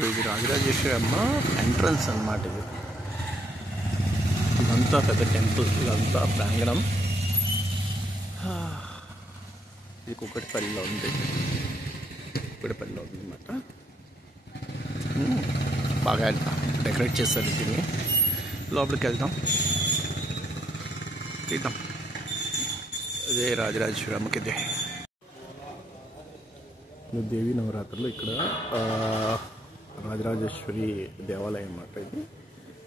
ఇది రాజరాజేశ్వరి అమ్మ ఎంట్రన్స్ అన్నమాట. ఇది ఇదంతా పెద్ద టెంపుల్, ఇదంతా ప్రాంగణం. ఇది కుక్కటిపల్లిలో ఉంది, కుక్కటిపల్లిలో ఉంది అన్నమాట. బాగా డెకరేట్ చేస్తారు దీన్ని. లోపలికి వెళ్దాం, తీద్దాం. అదే రాజరాజేశ్వరి అమ్మకి ఇదే దేవీ నవరాత్రులు. ఇక్కడ రాజరాజేశ్వరి దేవాలయం అన్నమాట. ఇది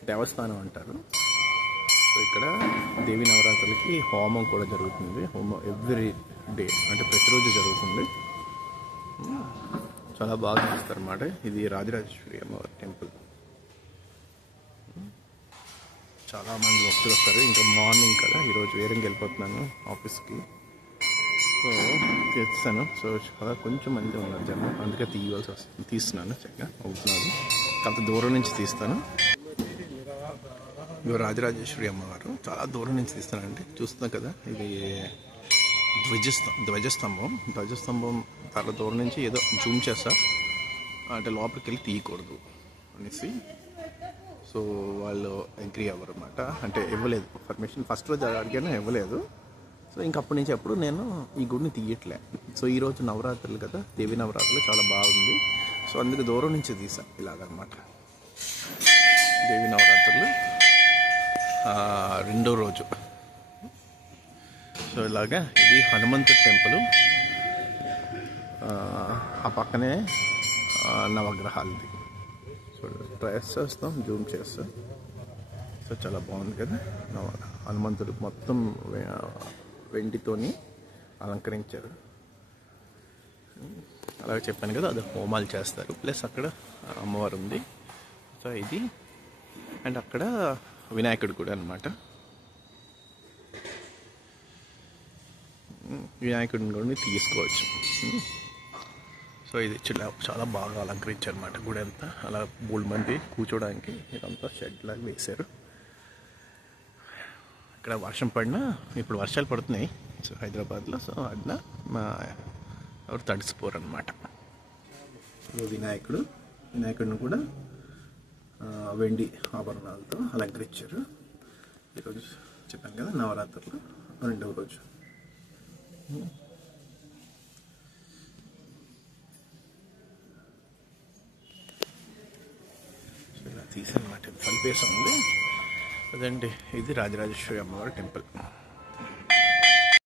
దేవస్థానం అంటారు. సో ఇక్కడ దేవీ నవరాత్రులకి హోమం కూడా జరుగుతుంది. హోమం ఎవ్రీ డే, అంటే ప్రతిరోజు జరుగుతుంది. చాలా బాగా చేస్తారు అన్నమాట. ఇది రాజరాజేశ్వరి అమ్మవారి టెంపుల్. చాలామంది భక్తులు వస్తారు. ఇంకా మార్నింగ్ కదా, ఈరోజు వేరంగా వెళ్ళిపోతున్నాను ఆఫీస్కి. సో చేస్తాను. సో చాలా కొంచెం మంది ఉన్నారు జనం, అందుకే తీయవలసి వస్తుంది. తీస్తున్నాను, చక్కగా అవుతున్నాను. కాస్త దూరం నుంచి తీస్తాను. ఇవి రాజరాజేశ్వరి అమ్మవారు చాలా దూరం నుంచి తీస్తానండి. చూస్తున్నా కదా, ఇది ధ్వజస్తంభం చాలా దూరం నుంచి ఏదో జూమ్ చేస్తా, అంటే లోపలికి వెళ్ళి తీయకూడదు అనేసి. సో వాళ్ళు అగ్రీ అవ్వరు అన్నమాట, అంటే ఇవ్వలేదు పర్మిషన్. ఫస్ట్ రోజు అడిగాను, ఇవ్వలేదు. సో ఇంకప్పటి నుంచి ఎప్పుడు నేను ఈ గుడిని తీయట్లే. సో ఈరోజు నవరాత్రులు కదా, దేవీ నవరాత్రులు చాలా బాగుంది. సో అందుకు దూరం నుంచి తీసా ఇలాగనమాట. దేవీ నవరాత్రులు రెండో రోజు. సో ఇలాగా ఇది హనుమంతుడి టెంపుల్. ఆ పక్కనే నవగ్రహాలది. సో ట్రేస్ చేస్తాం, జూమ్ చేస్తాం. సో చాలా బాగుంది కదా. హనుమంతుడు మొత్తం వెండితోని అలంకరించారు. అలాగే చెప్పాను కదా, అది హోమాలు చేస్తారు. ప్లస్ అక్కడ అమ్మవారు ఉంది. సో ఇది అండ్ అక్కడ వినాయకుడు కూడా అన్నమాట. వినాయకుడిని కూడా తీసుకోవచ్చు. సో ఇది చాలా బాగా అలంకరించారు అన్నమాట గుడి అంతా. అలా 3 మంది కూర్చోడానికి ఇదంతా షెడ్ లాగా వేశారు. ఇక్కడ వర్షం పడినా, ఇప్పుడు వర్షాలు పడుతున్నాయి సో హైదరాబాద్లో. సో అట్లా ఎవరు తడిసిపోరు అన్నమాట. వినాయకుడిని కూడా వెండి ఆభరణాలతో అలంకరించారు. ఈరోజు చెప్పాను కదా, నవరాత్రులు రెండవ రోజు. ఇలా తీసానమాట. ఫల్పేస్ ఉంది అదండి. ఇది రాజరాజేశ్వరి అమ్మవారి టెంపుల్.